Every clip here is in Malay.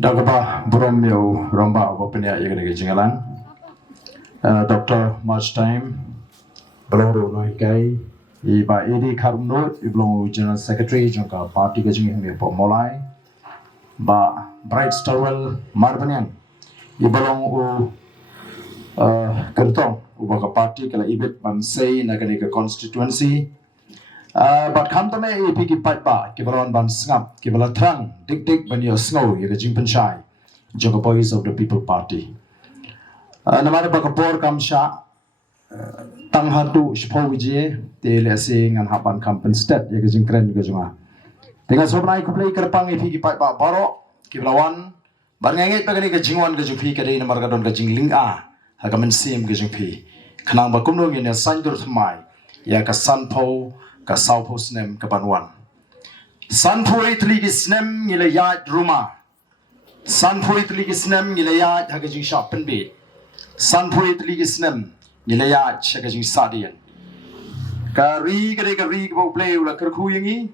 Dagaba Bromio Romba Openia Yagani Jingalan Dr. March Time Bloro Noikai Iba Edi Karno Iblong General Secretary Jonka Party Gajing Molai Ba Bright Starwell Marbanian Ibalong U Kertong Ubaka Party Kala Ibit Bansay Naganika constituency but come to me, Piki Pipe Ba, Kibalon Ban Snap, Kibala Trang, Dick Banyo Snow, Yaga Jingpen Shai, Joga Boys of the People Party. Namada Bakapor Kamsha, Tanghatu, Shpoviji, the Lessing and Hapan Kampen Stet, Yaga Jingkren Gajuma. Dengan sobrai ku play kerpang Piki Pipe Ba Baro, Kibalawan, Barangay Paganika Jingwan Gajupi Kadin Margadon Gajing Linga, Hagaman Sim Gajupi, Kanang Bakumung in a Sandur Mai, Yaka Sanpo. Ka South Snem ka Banwan. San Purit Ligis Nem Nilayat Ruma. San Purit Ligis Nem Nilayat Hagajing Shapen Bed. San Purit Ligis Nem Nilayat Shagajing Sadian. Ka Riga Riga Play Ula Kerkuyangi.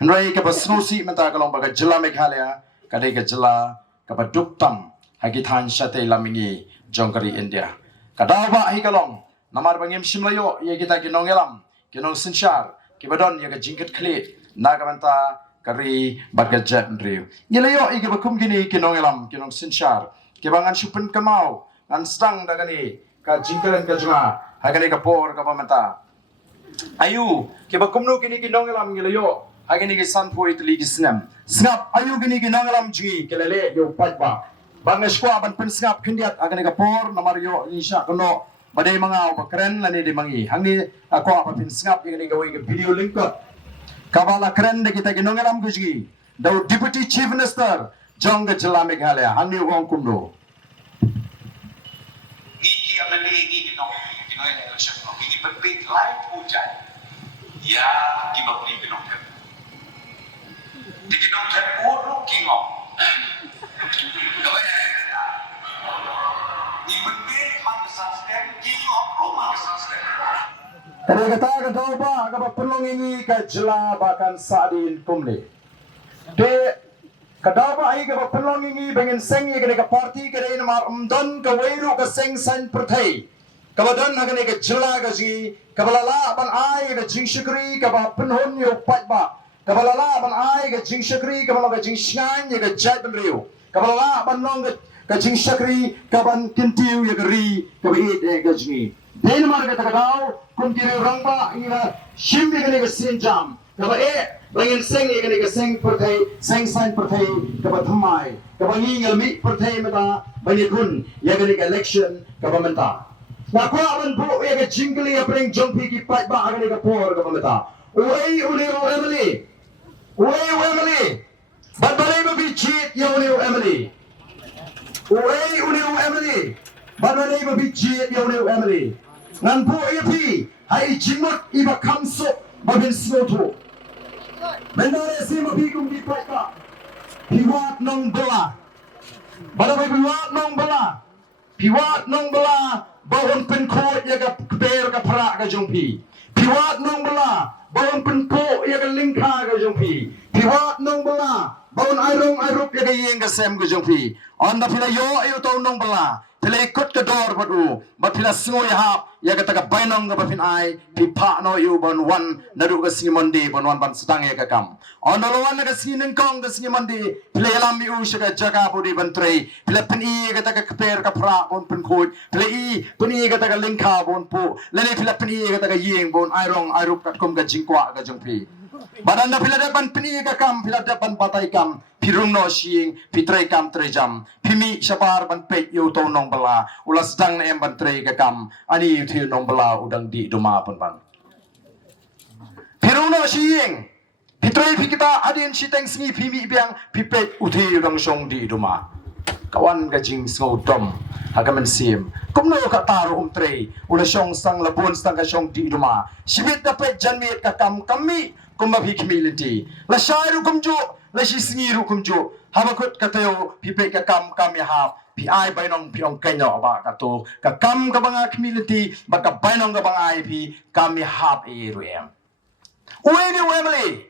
And Ray Kabasnosi Matagalong Baga Jilla Meghalea, Kadega Jilla, Kabaduktam, Hagitan Shate Lamingi, Jonkari India. Kadawa Higalong, Namar Bangim Shimlayo, Yagita Ginongelam, Ginong Sinchar. Kibadon yaga jingkat klit nagamanta kari badga jet ndriu ngilayo igi bakum gini kinong elam kinong sinchar kibangan supen kamau ngan stang dagani ka jingkren ka junga hagani ka por ka pamanta ayu kibakum no gini kinong elam ngilayo hagani ki san point ligi snam snap ayu gini kinong elam ji kelele yo patba bangeskwa ban pen snap kindiat hagani ka por namario insya kono Badai mga keren lani di mangi. Hangi ako apa pin singap yang ni gawai ke video link ko. Kabala keren de kita ginong alam kuji. Daw Deputy Chief Minister Jong ke Jilla Meghalaya. Hangi uang kumdo. Gigi ang naligi ginong election ko. Gigi pagpit live hujan. Ya gibabli ginong ken. Di ginong ken urok kingong. Gawai Kada kata ba agak perlu ini ke Jilla bahkan sadin kumle. De kada ba ai agak perlu ini dengan seng ye kada parti kada ini mar umdon ke weiru ke seng san pertai. Kabadan agak ke Jilla gaji kabalala ban ai ke jingshukri kaba penhon yo patba. Kabalala ban ai ke jingshukri kabala ke jingshan ye ke jat benriu. Kabalala ban long ke jingshukri kaban kintiu ye ke ri kabait ye gaji. Denmark kata kau kumkiri rangba ina shimbi kene ke sinjam kaba langin seng ye kene ke seng pertai seng sign pertai kaba thamai kaba ngingal mi pertai mata bani kun ye kene ke election kaba menta na ko aban bu ye ke jingli ye pring jongpi ki pai ba kene ke por kaba menta oi ule Emily but bale ba bi cheat ye ule Emily but bale ba bi cheat ye ule Emily Ngan po ipi hai jimot iba kamso babin smoto. Menare si mabigum di paika. Piwat nong bela. Bala piwat nong bela. Piwat nong bela bawon pen ko ya ga ber ga pra ga jongpi. Piwat nong bela bawon pen ko ya ga lingka ga jongpi. Piwat nong bela bawon airong ya ga yeng ga sem ga jongpi. Onda pila yo ayo to nong bela. Pila ikut ke dor padu, but pila singoy hap, ya kata ka bainong ka pafin ay, pipa no yu bon wan nadu ka singi mandi bon wan ban sutang ya kakam. On dalawan na ka singi nengkong ka singi mandi, pila yalam yu siya ka jaga pudi bantray, pila pini kata ka kaper ka pra bon penkod, pila pini kata ka lingka bon po, lani pila pini kata ka ying bon ayrong ayrup kat kum ka jingkwa ka jengpi. Badan na pila dapan pini ka kam, pila dapan batay kam, pirung no shing, pitray kam trejam, pimi syapar ban pek yu to nong bala, ulas dang na em ban tray ka kam, ani yu tiyo nong bala udang di duma pun ban. Pirung no shing, pitray pikita adin siteng singi pimi biang, pipet uti udang syong di duma. Kawan gajing sngodom, hagaman sim, kumno ka taro tray, ulas syong sang labun sang ka syong di duma, simit dapat janmit ka kam kami, kumabi community, la shairu kumjo, la shingiru kumjo, habakut katayo pipe ka kam ya hap, pi ai bainong piong kanyo ba kato, ka kam ka banga community, baka bainong ka banga ai pi kam ya hap e ruem. Uwe ni Emily,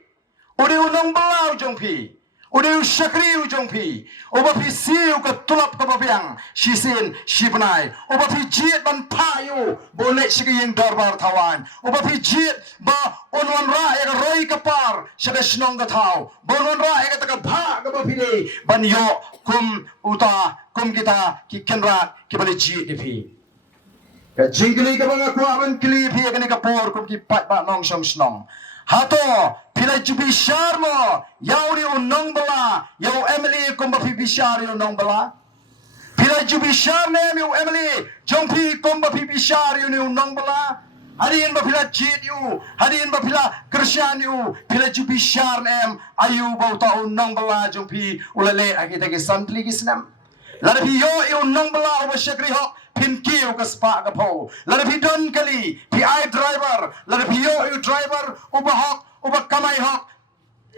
uri unong balau jong pi, Udah syakri ujung pi, oba pi siu ke tulap ke babiang, shisin shibnai, oba pi jit ban payu, boleh syakiyeng darbar tawan, oba pi jit ba onwan ra ya roi kapar, syaka shnong ke tau, bonwan ra ya taka bha ke bapi ni, ban yo kum uta kum kita ki kenrat ki balik jit ni pi. Ka jingkli ka banga kuah ban kli pi ka ni ka por kum ki pat ba nong shong shnong. Hato pila jubi sharmo yauri unong bala yau Emily kumba pi bishari unong bala. Pila jubi sharne mi Emily jongpi kumba pi bishari unong bala. Hadiin ba pila jit yu, hadiin ba pila Krisyan yu, pila jubi sharnem ayu bauta unong bala jongpi ulale agita ki santli kisnam. Larapi yo unong bala uba syakri hok pin kiu ke spa ke po. Larapi don kali pi ai driver, larapi yo driver uba hok uba kamai hok.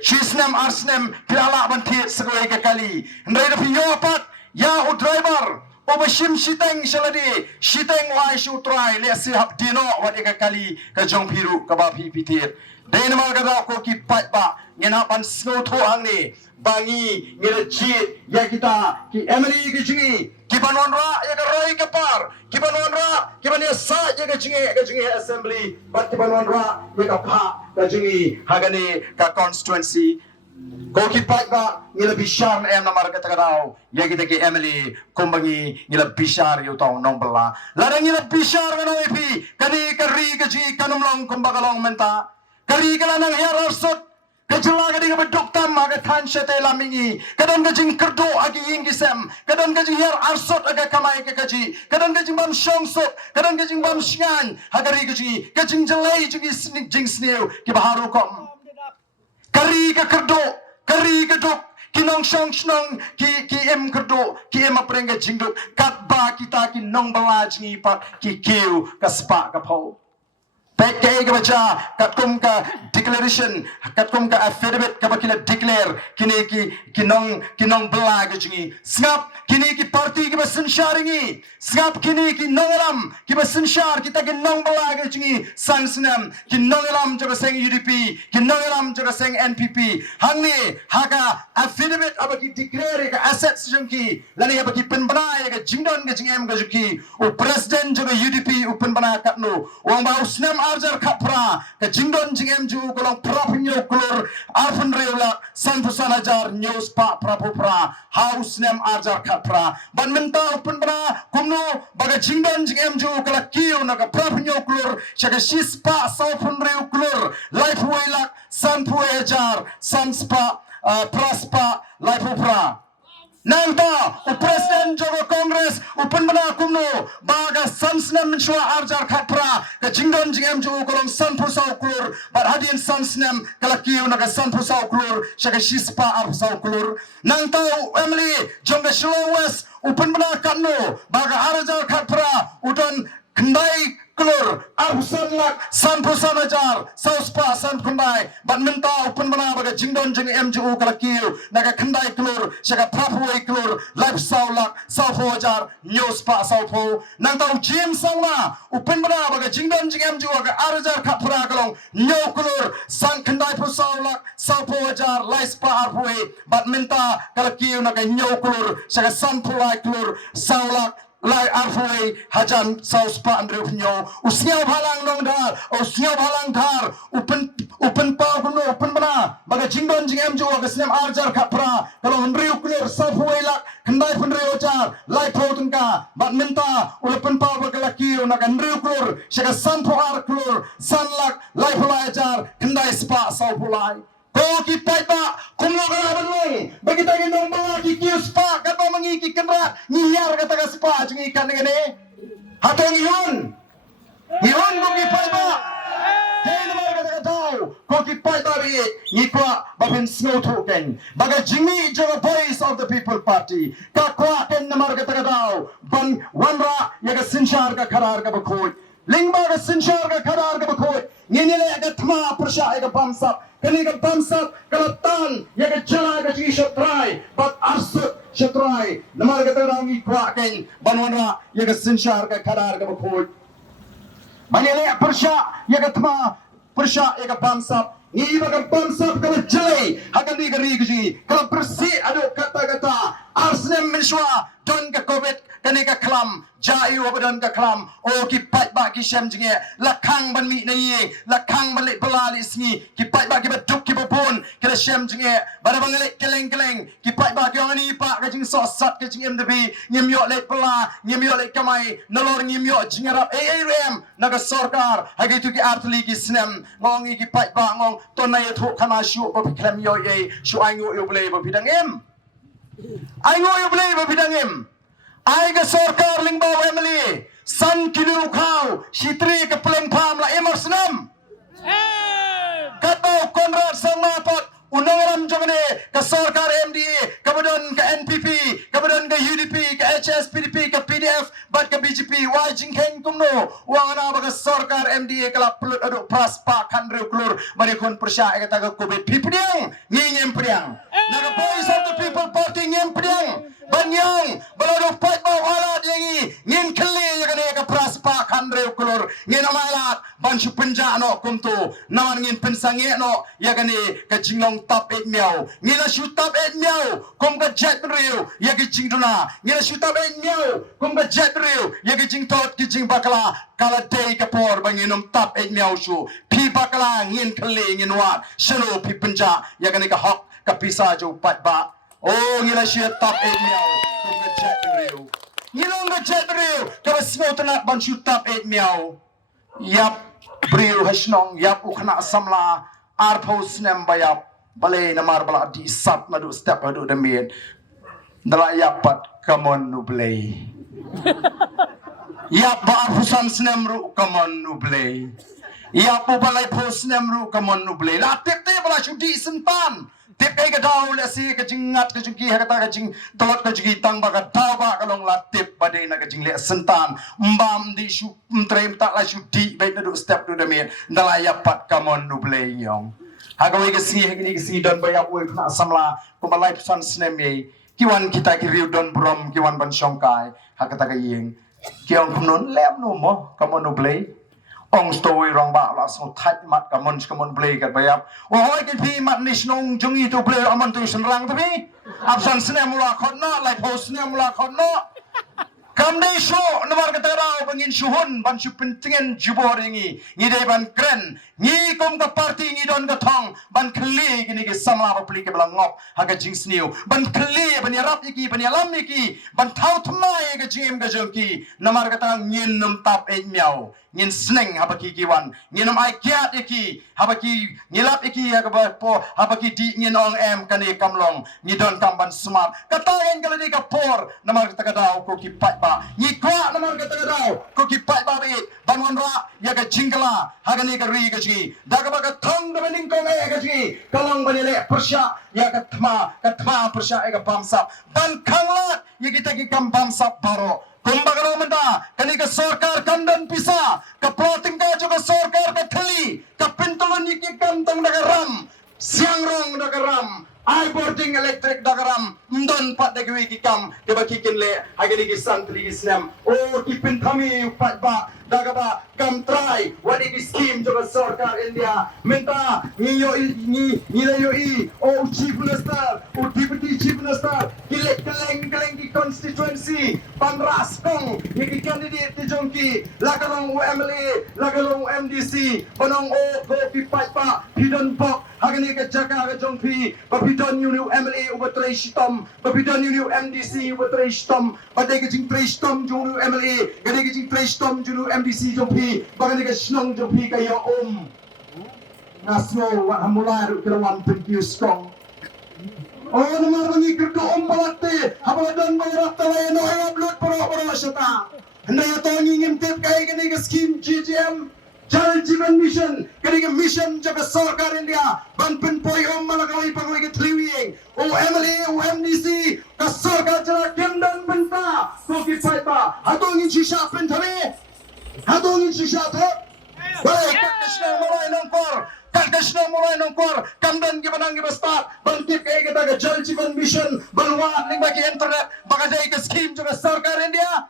Chisnem arsnem pi ala ban tiet segoi ke kali. Ndai larapi yo pat ya driver uba shim shiteng shaladi shiteng wai shu try le si hap dino wat ke kali ke jong piru ke ba pi pitir. Dai nama ka ko ki pat ba ngena ban snow tho ang ni bangi ngere jit ya kita ki Emily ki jingi ki banwan ra ya ka roi ke par ki banwan ra ki ban ya sa ya ka jingi assembly bat ki banwan ra ya ka pha ka jingi hagani ka constituency ko ki pat ba ngila bishar em namar ka takadao ya kita ki Emily kumbangi ngila bishar yu tau nong bala la ngila bishar ka no ipi kani ka ri ka ji kanumlong kumbagalong menta kari ka nang hiar arsot Kejala ka dinga bedok tam aga than syete lamingi. Kadang kajing kerdo agi yingisem. Kadang kajing hiar arsot aga kamai ke kaji. Kadang kajing bam syongsok. Kadang kajing bam syangan. Hagari kajing jelai jingi snik jing snew. Ki baharu kom. Kari ka kerdo. Kari ka dok. Kinong syong snong ki em kerdo. Ki em apreng ka jingdok. Kat ba kita ki nong bala jingi pat. Ki kiu ka spa ka po. Pakai ke baca katkum ka declaration katkum ka affidavit ka bakila declare kini kinong bela ke jingi ngap kini ki parti ki basen sharingi ngap kini ki nongalam ki basen shar kita ki nong bela ke jingi sansnam ki nongalam jaga seng UDP ki nongalam jaga seng NPP hangni haga affidavit abaki declare ka assets jengki lani abaki penbana ka jingdon ke jingem ka juki o president jaga UDP upen bana katno wang ba usnam arjar kapra ke jingdon jingem ju kolong propinyo kolor arfan reula sanpusan ajar news pa prapopra house nem arjar kapra ban menta open bra kumno baga jingdon jingem ju kala kiu naga propinyo kolor chaga shispa saufan reu kolor life wailak sanpu ajar sanspa praspa life opera Nanta, o President Jogo Congress, open bana kumno, baga sansnem menshua arjar kapra, ke jingdon jingem jo kolong sanpu sau kulur, but hadin sansnem kalakiu naga sanpu sau kulur, shaka shispa arpu sau kulur. Nanta Emily, jonga Shilowes, open bana kanno, baga arjar kapra, udon kendai kulur, arpusan lak, sanpusan ajar, sauspa san kendai, but minta open bana baga jingdon jing MJU kalakiu, naga kendai kulur, shaka prapuai kulur, life saulak, saupo ajar, nyospa saupo, nanta ujim sangma, open bana baga jingdon jing MJU aga arjar kapra kalong, nyo kulur, san kendai pu saulak, saupo ajar, life spa arpuai, but minta kalakiu naga nyo kulur, shaka sanpulai kulur, saulak, lai arfoi hajan saus pa andre punyo usiaw halang nong dar usiaw halang dar upen pa puno upen bana baga jingdon jing emjo aga snem arjar kapra kalau henriu kulir safoi lak kendai penriu jar lai potun ka bat minta ulepen pa baga lakiu naga henriu kulir shaga sanpo ar kulir sanlak lai pulai jar kendai spa sau pulai ko kita ba kumlo ka banoi bagi tagi nong bawa ki kius pa kata mangi ki kenrat nyiar kata ka spa jingi kan ngene hatong ihun mo ki pa ba ten mar kata ka tau ko ki pa ba bi ni kwa babin snow token baga jingi jo voice of the people party ka kwa ten mar kata ka tau ban wanra ya ka sinchar ka karar ka bakoi lingba ka sinchar ka karar ka bakoi nginile ka thma prasha ka bamsap kani ka bamsap kalatan ya ka jala ka ji shatrai but arsut shatrai namar ka tarangi kwa ken banwana ya ka sinchar ka karar ka bakoi manile prasha ya ka thma prasha ya ka bamsap ngi baga bangsa ka jelai hakan ni gari gji kalau bersih ado kata-kata arsnem menswa don ka covid kani ka klam jai wabadan ka klam o ki pat ba ki shem jinge lakang ban mi nei lakang ban le belali sngi ki pat ba ki baduk ki bopon kala shem jinge bara bangale keleng-keleng ki pat ba ki ngani pa ka jing so sat ka jing mdb nyem yo le pela nyem yo le kamai nolor nyem yo jingarap ARM naga sarkar hagi tu ki artli ki snem ngongi ki pat ba ngong tonai thu khana shu ba klem yo e shu aingo yo ble ba bidang em aingo yo ble ba bidang em ai ga sarkar lingba family san kilu khau shitri ke peleng pham la emersnam kato konrad sama pot unang jongane ke sarkar MDA kemudian ke NPP kemudian ke UDP ke HSPDP ke PDF bat ke BJP wai Jingkren kumno wangana ba ke sarkar MDA kala pelut aduk praspa kandre klur mari kon persya kata ke covid pipdiang ngiem pdiang naga voice of the people party ngiem pdiang banyang balado pat ba wala dingi ngin kle yakane ka praspa kandre klur ngin amalat ban shu penja no kumtu naman ngin pensange no yakane ka jinglong tap et miao ngina shu tap et miao kum ka jet riu yagi jingduna ngina shu tap et miao kum ka jet riu yagi jing tot ki jing bakala kala day ka por banginum tap et miao shu pi bakala ngin kle ngin wat shano pi penja yakane ka hok ka pisa jo pat ba oh ngila shu tap et miao kum ka jet riu ngilong ka jet riu ka snotna ban shu tap et miao yap briu hasnong yap ukhna samla arpos nem bayap balai namar bala di sat madu step adu demin dala yapat kamon nublei yap ba arpusan snem ru kamon nublei yap balai pos nem ru kamon nublei la tip tip bala shudi sentan tip ai ga daw le si ka jingat ka jingi ha kata ka jing tolot ka jingi tang ba ka daw ba ka long la tip badai na ka jing le sentan mbam di shu mtrem tak la shudi bai nadu step du demin dala yapat kamon nublei yong hagawi ke si don bayap we na samla kumalai pesan snem ye kiwan kita kiriu don brom kiwan ban shongkai hakata ka ying kiong kumnon lem no mo kamon no play ong story rong ba la so that mat kamon play kat bayap o hoi ke pi mat nisnong jungi to play amon tu senrang tapi absan snem mula khotna lai post snem mula khotna kam dei sho namar kata rao bangin shuhun ban shu pentingan juboringi ngi dei ban kren ngi kom ka party ngi don ka thong ban khli gini ke samla public ke blang ngop haga jing sniu ban khli ban yarap iki ban yalam iki ban thau thmai ke jim ka jongki namar kata ngin num tap e miao ngin sneng habaki kiwan ngin am ai kiat iki habaki ngilap iki ya ka po habaki di ngin ong em kani kamlong ngi don kam ban smart kata yang kala di ka por namar kata daw ko ki pat ba ngi kwa namar kata daw ko ki pat ba bi ban wan ra ya ka jingla hagani ka ri ka ji daga ba ka thong da baning ko me ka ji kalong banile persya ya ka thma persya e ka bamsap ban khanglat ya kita ki kam bamsap baro kumbagaro menda kani ka sarkar kamdan pisa ka plotting ka juga sarkar ka thali ka pintulun iki kam tang dagaram siang rong dagaram ai boarding electric dagaram ndon pat dagwi ki kam ke ba kikin le hagani ki santri ki snam o ki pintami pat ba dagaba kam try what is scheme juga sarkar India minta ni yo o chief minister o deputy chief minister kilek keleng ki constituency panras kong ni candidate ti jongki lagalong MLA lagalong MDC banong o go ki pa hidden pok hagani ka jaka ka jongpi babidon yu MLA ubatray shitom babidon yu MDC ubatray shitom badai ka jing tray shitom jong MLA gadai ka jing tray shitom jong MDC jongpi bagani ka shnong jongpi kayo ngasno wa hamula ru kelawan penkius kong oh namar mangi kerdo balate habadan bayrat talay no ay upload poro syata hendak ya tongi ngintip kay kini ke scheme GGM Jal Jivan Mission kini ke mission jaga sarkar India ban pen poi malakawai pagawai ke tliwing o MLA o MDC ka sarkar jala kendan benta ko ki paita hatongin shisha pen thame hatongin shisha tho baik Krishna mulai nongkor Krishna mulai nongkor kamdan ki banang ki basta bangkit kay kita ke Jal Jivan Mission balwa ning bagi internet bagay ke scheme juga sarkar India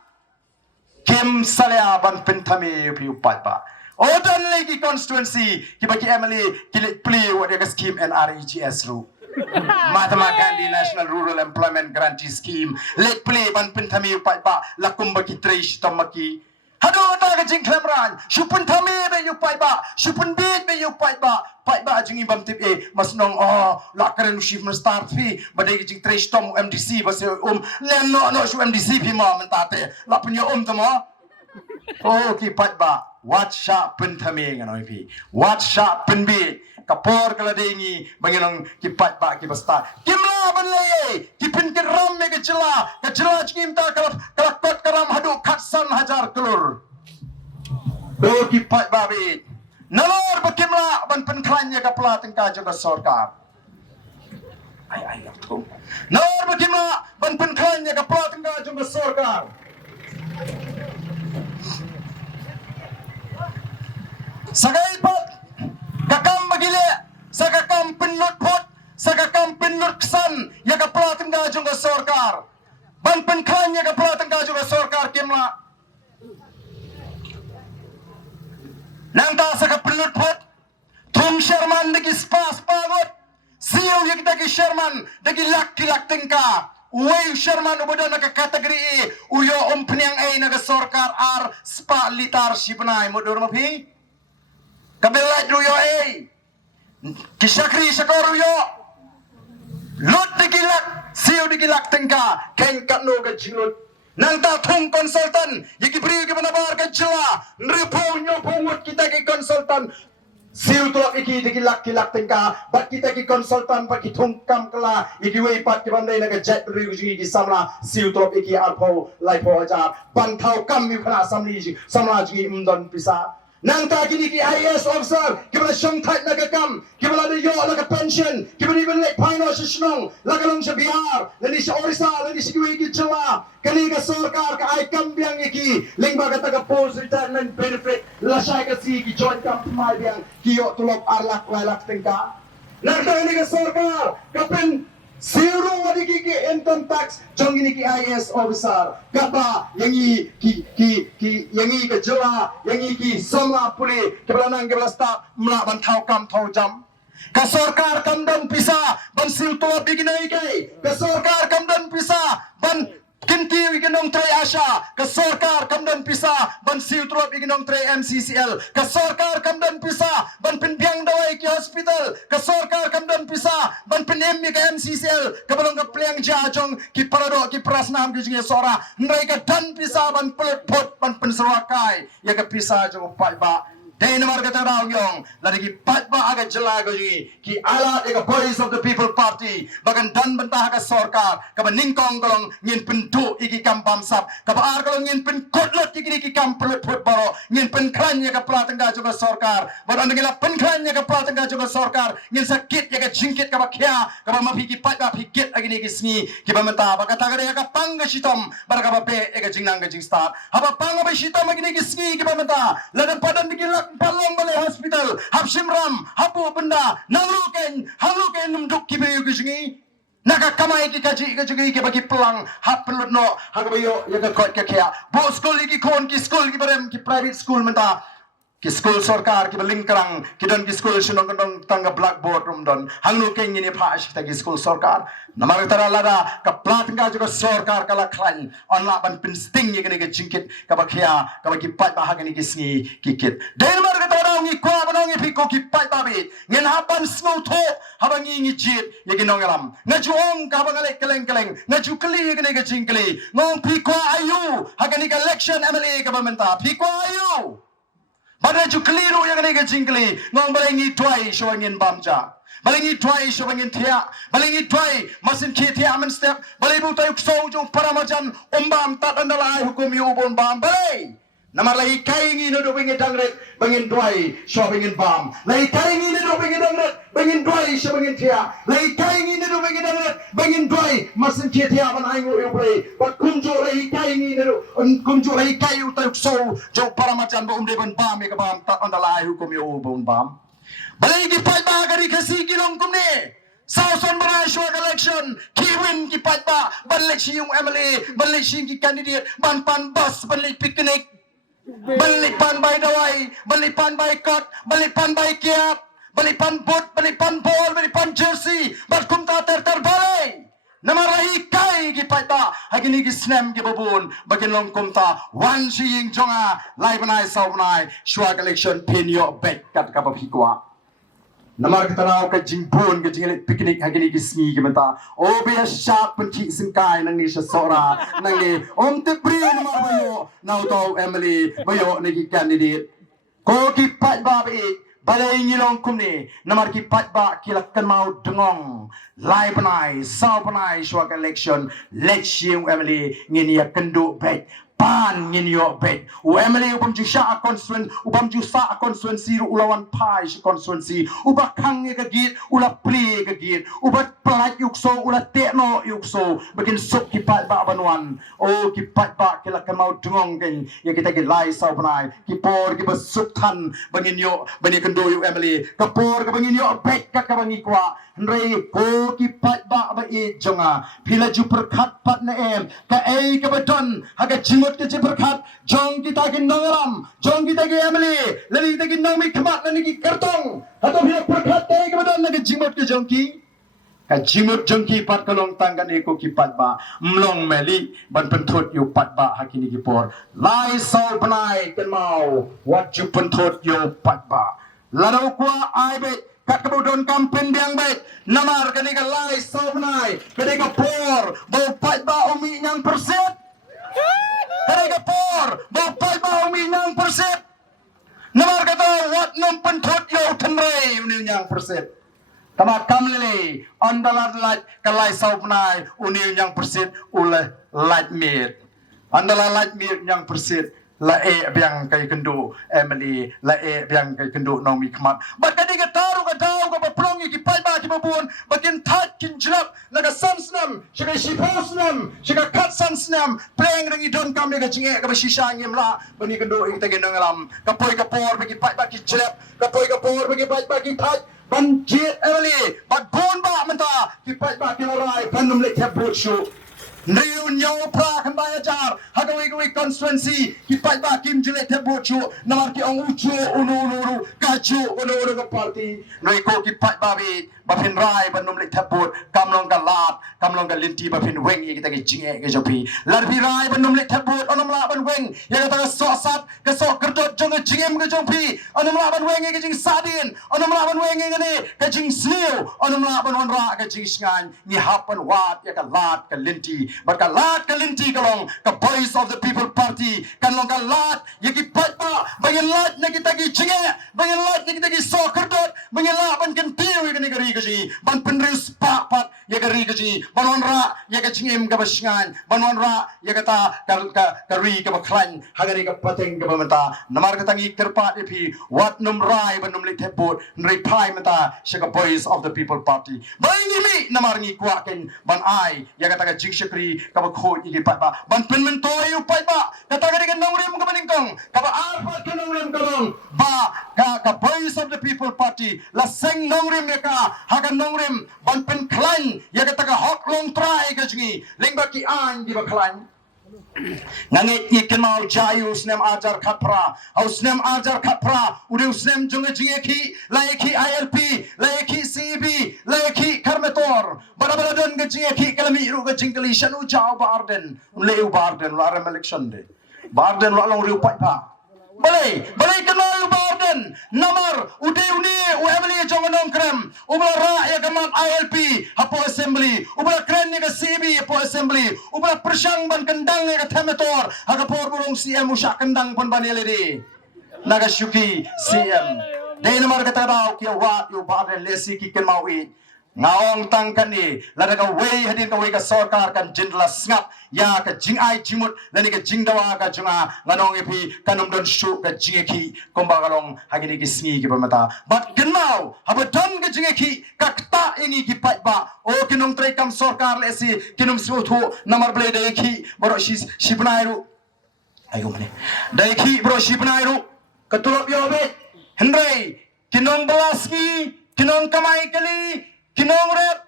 Kim Salya ban pentami pi upat ba Odan lagi constituency ki bagi MLA ki play what dia scheme NREGS ru. Mahatma Gandhi National Rural Employment Guarantee Scheme lek play ban pentami pai ba lakum bagi trish tamaki. Hado ta ka Jingkren ran shupun thami be yu pai ba shupun bit be yu pai ba jingi bam tip e masnong la karen shif na start fi badai ki jing trish tom MDC ba se no shu MDC pi ma mentate la punyo tama. Oh ki pai ba wat sha pen thami nganoi pi wat sha pen bi kapor kala dengi banginong ki pai ba ki basta kimla ban le ki pin ki ram me ke jela chim ta kala kot karam hadu khatsan hajar kelur do ki pai ba bi nalor ba kimla ban pen khlanya ka pla tengka jaga sarkar ai tu nalor ba kimla ban pen khlanya ka pla tengka jaga sarkar sagai pat kakam magile sakakam penlut pot sakakam penlut kesan ya ka pelatin ga jong sarkar ban penkhan ya ka pelatin ga jong sarkar kimla nang ta sakak penlut pot thum sherman degi spas pagot siu yak degi sherman degi lak tingka Uwe Sherman ubodan naga kategori E uyo peniang A naga sarkar ar spa litar sipnai modur mapi kabelat ruyo A Kisakri sakoruyo Lut digilak siu digilak tengka ken katno ga jingut nang ta thung konsultan yiki bri ke manabar ka jela nripo nyo pungut kita ke konsultan siu tu iki digilak tengka bat kita ke konsultan bat ki thung kam kala iki wei pat ke bandai na ga jet ri gi samla siu tu iki arpo lai po aja ban thau kam mi khana samla ji pisa nang ta kini ki IAS officer kibala shong thai naga kam kibala de yo naga pension kibala even like paino shishnong laga long sa Bihar lani sa Orissa lani sa kiwi ki Jawa kani ka sarkar ka ay kambyang iki lingba ka taga post retirement benefit lasay ka si ki joint camp mai biang kiyo tulog arlak lalak tingka nang ta kini ka sarkar kapin zero wadi ki income tax jong ini ki IAS officer kata yangi yangi ke jela yangi ki sama puli kebelanang kebela staff mla ban thau kam thau jam ka sarkar kam dan pisa ban sil to biginai kai ka sarkar kam dan pisa ban kinti iginong tre asha ka sarkar kam dan pisa ban sil to iginong tre MCCL ka sarkar kam dan pisa ban pinbiang dawai ki hospital ka sarkar kam dan pisa ban penem ka MCCL ka balong ka pliang jajong ki parado ki prasnam ki jinge sora ngai ka dan pisa ban pelut pot ban penserakai ya ka pisa jong pai ba Day namar kata raw yong lagi ki pat ba aga jela go ki ala ega bodies of the people party bagan dan bentah ka sarkar ka ningkong golong ngin pentu iki kampam sap ka ar golong ngin pen kotlot iki kam pelut pot baro ngin pen kranya ka pratangga juga sarkar badan ngila pen kranya ka pratangga juga sarkar ngin sakit ya ka jingkit ka bakya ka mapiki pat ba pikit agi ni kisni ki ba menta ba kata ka pang sitom baraka ba pe ega jingnang ga jing start haba pang ba sitom agi ni kisni ki ba menta ladan padan digilak palong balai hospital hapsimram hapu benda nangluken hangluken numduk kibe yugisngi naga kamai ki kaji ki bagi pelang hap pelut no hagabayo ya ka kot ka kya bo school ki kon ki school ki barem ki private school menta ki school sarkar ki baling karang ki don ki school sinong kandong tangga blackboard rum don hanglu ken ni pha ashta ki school sarkar namar tara lada ka plat nga juga sarkar kala klan onla ban pin sting ni kene ke jingkit ka bakhia ka bagi pat ba hagani ki sngi ki kit den mar ka tara ngi kwa banong ngi piko ki pat ba bit ngen haban snow tho habangi ngi jit ye ki nongalam ngajuong ka bangale keleng ngaju kli kene ke jingkli ngong piko ayu hagani ka election MLA ka bamenta piko ayu Pada jukliru yang ni ke jingkli, ngong balengi tuai showingin bamja, balengi tuai showingin tia, balengi tuai masin kia amen step, balai butai uksau jung paramajan umbam tak andalai hukum yubun bam balai. Namar lagi kaingi nudu bingin dangret, bingin tuai showingin bam, lagi kaingi nudu bingin dangret, bingin tuai showingin tia, lagi kaingi nudu bingin dangret, bingin tuai masin kia ban aingu yubai, bat kunjo lagi kaingi nudu, kunjo lagi kayu utai uksau jung paramajan ba umdeban bam ke bam tak andalai hukum yubun bam. Balai ki pat ba gari kasi kilong kumne. Sauson Barashwa election kiwin ki pat ba balik si yung MLA balik si ki candidate ban pan bus balik picnic Balipan by dawai, balipan by cut, balipan by kiat, balipan boot, balipan ball, balipan jersey, barkum ta terbalik. Namarahi kai gipai ta, hagini gisnem gibabun, bagin long kumta, one seeing jonga, live and I saw I, shua collection pin your back kat kapapikwa. Namar kita ka jingpun ka jingelit picnic hagini gisni gimenta o be sharp penci singkai nang ni sesora nang ni te pri namar bayo now to Emily bayo ni candidate ko ki pat ba be balai ngilong kumni namar ki pat ba kilakkan mau dengong live nai sao nai shwa election election Emily ngini ya kendu back pan ngin yo bet Emily upam ju sha constituent upam ju sa constituency ulawan pai constituency uba khang ga git ula pli ga git uba plat yukso ula tekno yukso begin sup ki pat ba banwan o ki pat ba kila kamau dungong gen ya kita gi lai sau banai ki por ki besuk tan bangin yo bani kendo yo Emily ka por ka bangin yo bet ka ka bangi kwa Nrei ko ki pat ba ba e jonga pila ju perkhat pat na em ka ei ka badon haga jimot ke perkhat jong kita ki nangaram jong kita ki Emily lani kita ki nang mi khamat lani ki kartong hato pila perkhat ei ka badon na ki jimot ke jong ki ka jimot jong ki pat kalong tanggan e ko ki pat ba mlong meli ban penthot yo pat ba hakini ki por lai sau banai kan mau wat ju penthot yo pat ba larau kwa ai be kat kemudian kampen biang baik namar kenika lai sobnai kenika por bau pat ba umi nyang perset kenika por bau pat ba umi nyang perset namar kata wat nom penthot yo tenrei uni nyang perset tamat kamlele ondalat lat kalai sobnai uni nyang perset ule lat mir ondalat lat mir nyang perset la e biang kai kendo Emily la e biang kai kendo nong mi kmat bakadi ka taru ka tau ka plong ki pai ba ki babun bakin that kin jlap naga sansnam shiga shiposnam shiga kat sansnam pleng ringi don kam ne ka chinge ka shisha ngim la bani kendo i ta genang lam ka poi ka por bagi pai ba ki jlap ka poi ka por bagi pai ba ki that ban jit Emily bat gon ba menta ki pai ba ki rai kanum le ke shu Niu nyau pra kan baya jar hagawi constituency ki pai ba kim jile te bochu namar ki ong uchu unu kachu unu ka party noi ko ki pai ba bi ba phin rai ban num le te bot kamlong ka lat kamlong ka linti ba phin weng ki ta ki jinge ke jopi lar bi rai ban num le te bot onam la ban weng ya ka ta so sat ka so kerdot jong jingem ke jopi onam la ban weng ke jing sadin onam la ban weng ke ne ka jing sliu onam la ban wan ra ka jing sngan ni hapan wat ya ka lat ka linti but kalat kalinti kalong ka voice of the people party kanlong kalat yaki patpa bayan lat na kita gi chinge bayan lat na kita gi sokerdot bayan lat ban kan tiu ni gari gaji ban penris pa pat ya gari gaji ban onra ya ka chingem ka basngan ban onra ya kata ka ri ka baklan hagari ka pateng ka bamata namar ka tangi terpat ipi wat num rai ban num le tepot nri pai mata shaka voice of the people party bayin mi namar ni kwa ken ban ai ya kata ka jingshakri kaba khoi igi pat ba ban pen men toy u pat ba kata ga digan nongrim ka baningkong kaba arpat ka nongrim kalong ba ka voice of the people party la seng nongrim ya ka hagan nongrim ban pen klan ya kata ka hok long try ka jingi lingba ki an di ba klan Nangit ikan mau jayu snem ajar kapra, au snem ajar kapra, udah snem junge jeki, laiki ILP, laiki CB, laiki karmetor, bara don ke jeki kalami ru ke jingkali shanu jauh Ardent, leu Ardent lara election de, Ardent lo long riu pat pa. Balai kenal Ardent namar udah uni Emily jonganong krem ubah ra ya kamat ILP hapo assembly ubah kren ni ke CB hapo assembly ubah persang ban kendang ni ke temetor hagapor burung CM usah kendang pun banele di naga syuki CM dai namar kata daw kia wat yu Ardent lesi ki ken mau i ngaong tangkan ni lada ka wei hadin ka wei ka sarkar kan jindla ngap ya ka jing ai jimut lani ka jing dawa ka junga nganong ipi kanum don shu ka jingeki komba kalong hagini ki sngi ki pamata but genau habadon ka jingeki ka kta ingi ki pat ba o kinong trai kam sarkar lesi kinum suthu namar ble dai ki boro shibnairu ayo mane dai ki bro shibnairu katulop yobe hendrai kinong balaski kinong kamai kali kinong rep,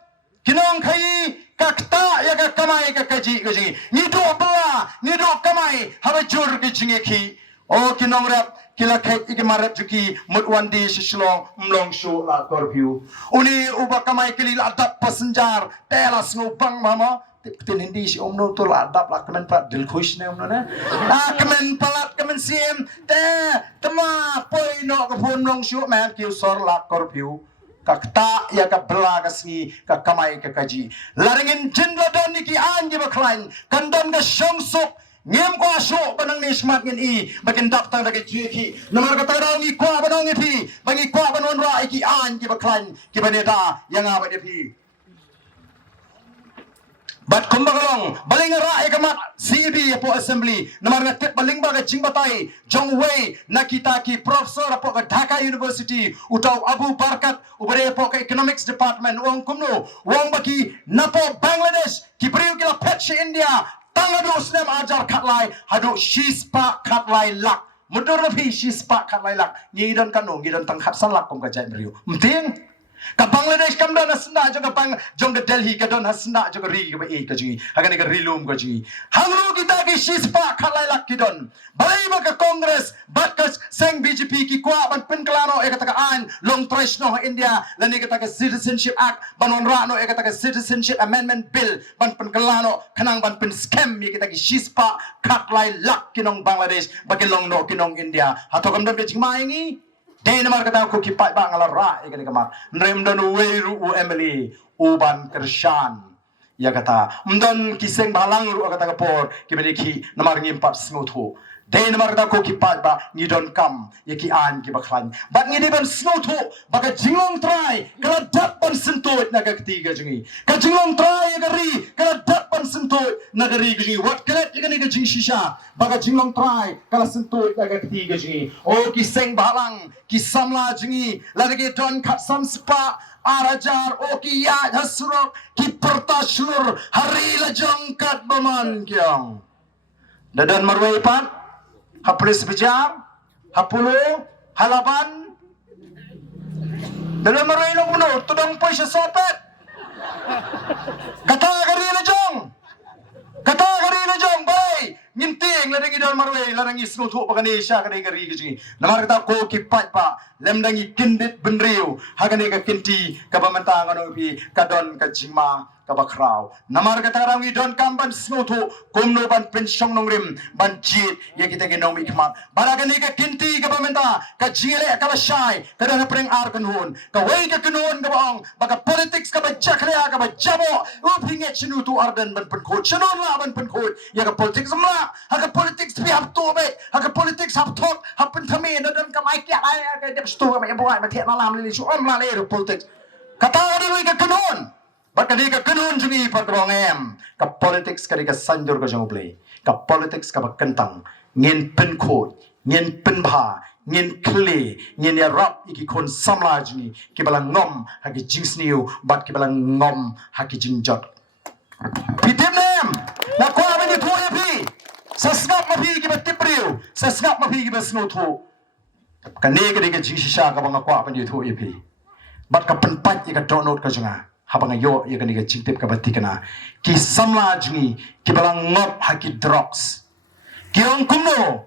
kinong kai, kakta ya ka kamai ka kaji kaji. Ni do bela, ni do kamai, haba jur ke jingeki. Oh kinong rap kila kek ikimarat juki mutwan di shishlong umlong show la korpiu. Uni uba kamay kili la adap pasenjar tela snubang mama. Tin hindi si umno to la adap la kemen pat dil khush ne umno ne. Kemen palat kemen sim te tema poi no kapun long show man kiu sor la korpiu. Kakta ya ka bela ka singi ka kamay ka kaji. Laringin jindla don niki anji baklain kandon ka syongsuk ngem ko aso banang ni smart ngin I bakin daktang da ke ki namar ka tadang I kwa banang pi bangi kwa banon ra ki anji baklain ki baneta yang aba de pi. But kumbagalong baling ra ikamat CB po assembly namar na tip baling ba ka jingbatai jong wei nakita ki professor po ka Dhaka University utaw Abu Barkat ubare po ka economics department wong kumno wong baki napo Bangladesh ki priu kila petch India tangado snem ajar khatlai hadu shispa khatlai lak mudur na phi shispa khatlai lak ngidon kanong ngidon tang khat salak kom ka jai priu mting ka Bangladesh kam dan hasna jo ka bang jong the Delhi ka don hasna jo ka ri ka e ka ji hagan ka rilum ka ji hangro kita ki shispa khalai lak ki don balai ba ka Congress bat ka seng BJP ki kwa ban penklano e ka ta an long trash no India lani ka ta Citizenship Act banon ra no e ka ta Citizenship Amendment Bill ban penklano kanang ban pen scam ye kita ki shispa khalai lak kinong Bangladesh bagilong no kinong India hatokam don be jingma ingi Denmark kata ko kipat bang ala ra ikan kamar ndrem don weru u Emily uban kershan ya kata mdon kiseng balang ru kata kapor kibeli ki namar ngimpat snotu Denmark kata ko kipat ba ngidon kam yaki an ki baklan bat ngidi ban snotu baka jinglong try kala dat ban sentut naga ketiga jingi ka jinglong try gari kala dat ban sentut nagari jingi wat kala ikan jing shisha baka jinglong try kala sentut naga ketiga jingi oh kiseng balang kisamla jingi lagi don kat sam spa arajar o ki ya hasro ki pertaslur hari la jongkat baman kyang dadan marwai pat hapris bijam hapulu halaban dadan marwai lo puno tudang poy sa sopet kata gari la jong bay nginting la dangi don marwai la dangi snu thu pakani sha kadai gari gi namar kata ko ki pat pa lem dangi kindit benriu hagane ka kinti ka pamanta ngano pi kadon ka jingma ka bakraw namar kata rangi don kamban snu thu kumno ban pensyong nongrim ban jit ye kita ge nomi kmat baragane ka kinti ka pamanta ka jile ka shai ka dan preng ar kanhun ka wei ka kanhun ka bang baka politics ka ba jakrea ka ba jabo upinge chinu tu Ardent ban pen khot chanon la ban pen khot ya ka politics ma haka politics pi hap to be haka politics hap thot hap pen thame na dan ka mai kya ai ka dep stu ka mai boy ma the na lam li chu om la le politics kata ri ka kanhun bakadi ka kanhun jungi par ka ngem ka politics ka ka sanjur ka jong play ka politics ka ba kentang ngin pen khot ngin pen bha ngin kle ngin ya rap iki kon samla jungi ki bala ngom haki jingsniu bat ki bala ngom haki jingjot pitim nem na ko abani thu ya pi sasngap ma pi ki batipriu sasngap ma pi ki basno thu kane ka de ka jingsha ka banga ko abani thu ya pi bat ka penpat ka download ka junga habang yo ya kan ka jingtip ka batikana ki samla jungi ki bala ngop haki drugs ki ong kumno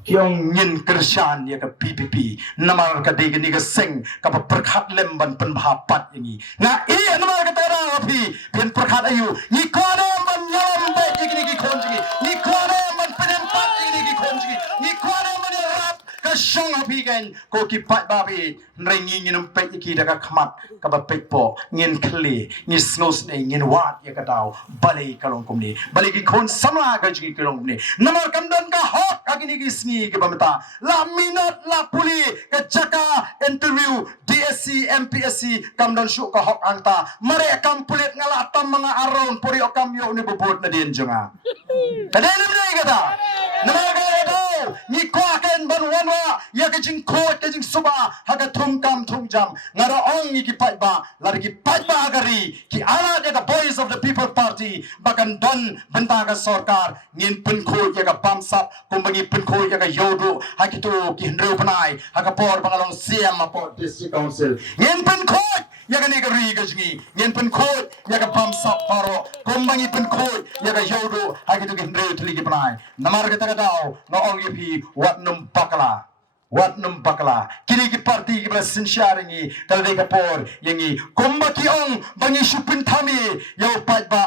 Kiong ngin kershan ya ka PPP namar ka de ni ka seng ka perkhat lemban pen bhapat ini na namar ka tara api pen perkhat ayu ni kone man yam ba ni khonji ni kone man pen pat ni khonji ni kone man rap ka shong api kan ko ki pat ba bi nrengi ngin pe ki da ka khmat ka ba pe po ngin khle ni snos ne ngin wat ya ka daw balai kalong kumni balai ki khon samla ka ji ki long ni namar kam don ka hot agini gisni ke bamata la minat la puli ke jaka interview DSC MPSC kam don show ka hok angta mare kam pulit ngala tam mga aron puri okam yo ni bubut na din jonga kadai ni kada namaga do ni ko aken ban wanwa ya ke jing ko ke jing suba haga thum kam thum jam ngara ong ni ki pai ba la ki pai ba gari ki ala de the boys of the people party bakan don benta ka sarkar ngin pun ko ya ka pamsap kumbagi pen ko ya ka yodo hakitu ki hendro panai haka por bangalong siam apo district council ngin pen ko ya kan ega ri ga jingi ngen pen khoi ya ka pam sap paro kombangi pen khoi ya ka yodo hagi tu gen re tli ki panai namar ga ta dau no ong ye phi wat num pakala wat num pakala kini ki parti ki bla sin sharingi tal de ka por yangi komba ki ong bangi shupin thami yo pat ba